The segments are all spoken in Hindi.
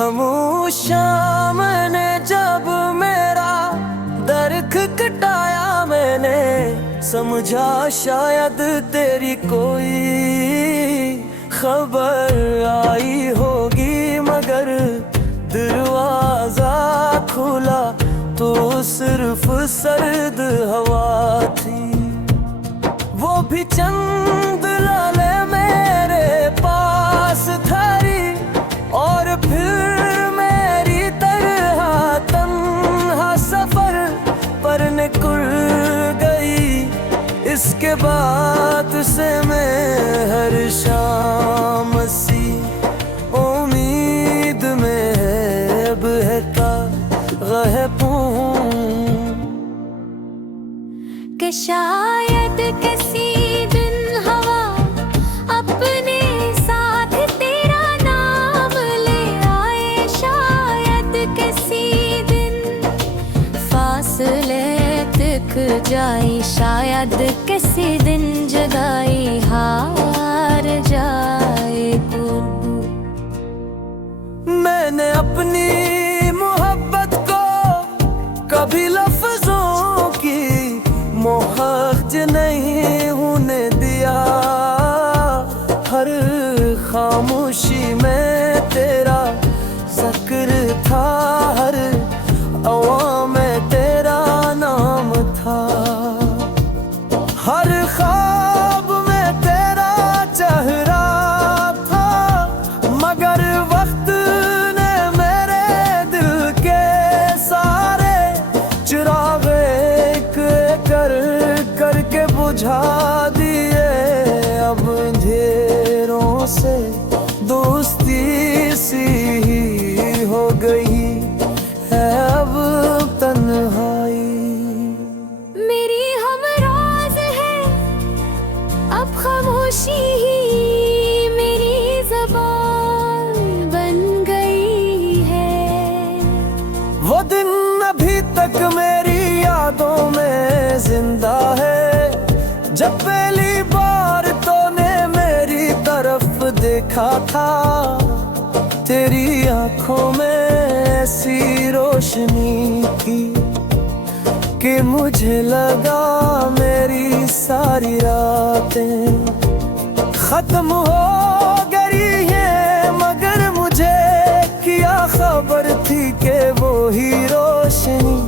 खामोशा मैंने जब मेरा दर खटखटाया, मैंने समझा शायद तेरी कोई खबर आई होगी, मगर दरवाजा खुला तो सिर्फ सर्द हवा थी। वो भी चंद लाले मेरे पास धरी और फिर मेरी तरह तन्हा सफर पर निकल गई। इसके बाद से मैं हर शाम सी उम्मीद में बहता रहूं कि शायद किसी दिन हवा अपने साथ तेरा नाम ले आए। शायद किसी दिन फासले तक जाए, शायद किसी दिन जगाई हार जाए। मैंने अपनी मोहब्बत को कभी लफ्जों की मोहताज नहीं होने दिया। हर खामोशी में तेरा जिक्र था, हर आवाज़ में तेरा नाम था। हर ख्वाब में तेरा चेहरा था, मगर वक्त ने मेरे दिल के सारे चिराग करके बुझा दिए। अब अंधेरों से दोस्ती सी हो गई है अब तन्हाई। मेरी हमराज है अब खामोशी ही मेरी ज़बान बन गई है। वो दिन अभी तक मेरी यादों में जिंदा है, जब पहली बार तूने मेरी तरफ देखा था। तेरी आंखों में ऐसी रोशनी थी कि मुझे लगा मेरी सारी रातें खत्म हो गई हैं, मगर मुझे क्या खबर थी कि वो ही रोशनी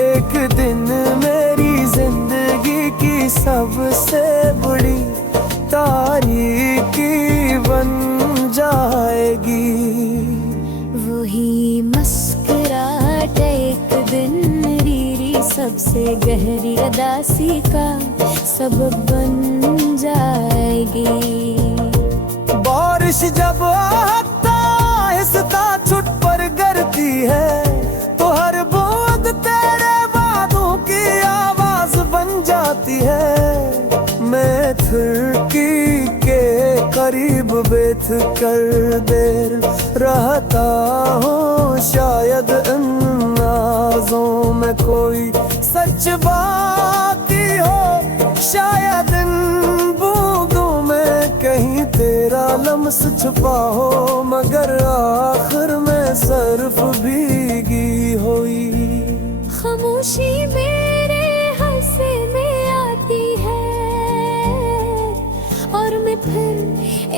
एक दिन मेरी जिंदगी की सबसे बड़ी तारीकी बन जाएगी। वही मुस्कुराहट एक दिन मेरी सबसे गहरी उदासी का सबब बन जाएगी। बारिश जब आहिस्ता छुट पर गिरती है, तो हर बूंद तेरे बादों की आवाज बन जाती है। मैं खिड़की के करीब बैठ कर देर रहता हूँ, शायद इन नाज़ों में कोई सच बात ही हो, शायद इन बूंदों में कहीं तेरा लम्स छुपा हो, मगर आखिर में सिर्फ भीगी हुई खामोशी मेरे हंसे में आती है और मैं फिर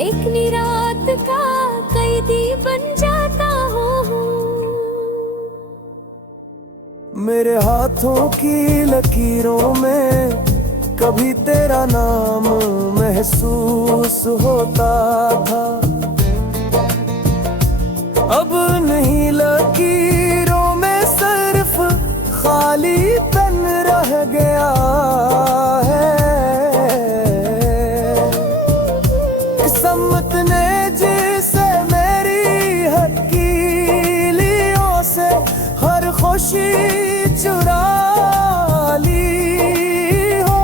एक निरात का कैदी बन जाता हूँ। मेरे हाथों की लकीरों में कभी तेरा नाम महसूस होता था, अब नहीं लकीरों में सिर्फ खाली तन रह गया है। किस्मत ने जिसे मेरी हकीलियों से हर खुशी चुरा ली हो।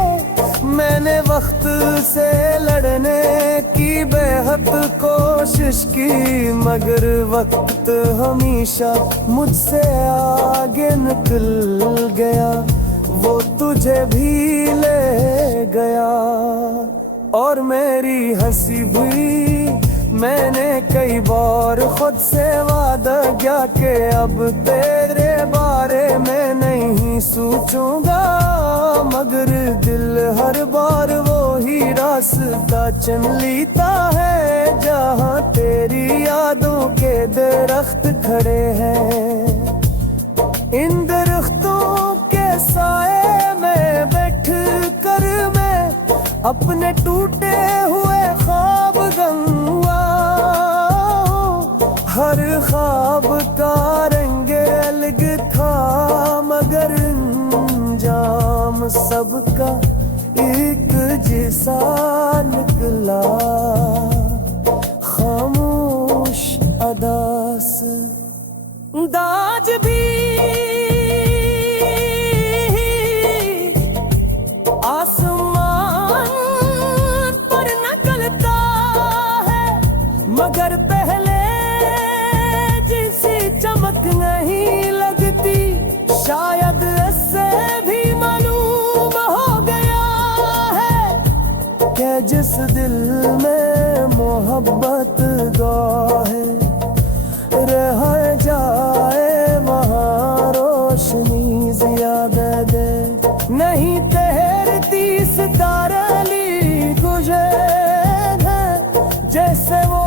मैंने वक्त से लड़ने की बेहद कोशिश की, मगर वक्त हमेशा मुझसे आगे निकल गया। वो तुझे भी ले गया और मेरी हंसी भी मैंने कई बार खुद से वादा किया कि अब तेरे बारे में नहीं सोचूंगा, मगर दिल हर बार वो ही रास्ता चुन लेता है जहाँ तेरी यादों के दरख्त खड़े हैं। इन दरख्तों के साए में बैठ कर मैं अपने टूटे हुए ख्वाब गंवा, हर ख्वाब का रंग अलग था मगर अंजाम सबका एक जैसा निकला। खामोश अदास दाज भी आसमान पर निकलता है, मगर पहले जैसी चमक नहीं लगती। शायद इससे भी मालूम हो गया है कि जिस दिल में मोहब्बत गाहे रह जाए वहाँ रोशनी ज्यादा दे नहीं तैरती सितारली गुजर है, जैसे वो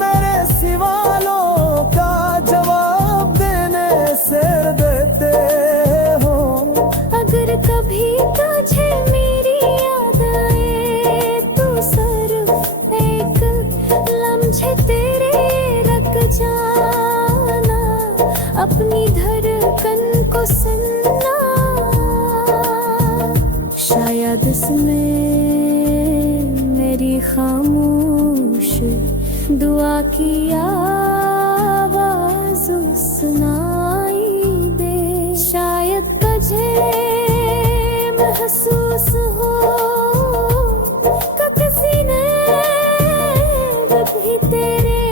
मेरे सवालों का जवाब देने से देते हो। अगर कभी तुझे मेरी याद आए तो सिर्फ एक लम्हे तेरे रख जाना, अपनी धड़कन को सुनना। शायद इसमें मेरी खामोश दुआ की आवाज़ सुनाई दे। शायद तुझे महसूस हो कि किसी ने भी तेरे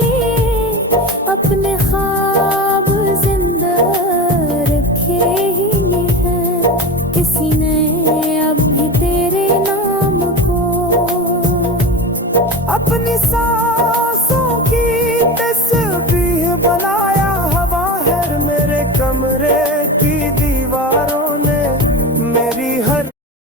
लिए अपने ख्वाब जिंदा रखे ही हैं। किसी ने अब भी तेरे नाम को अपनी सा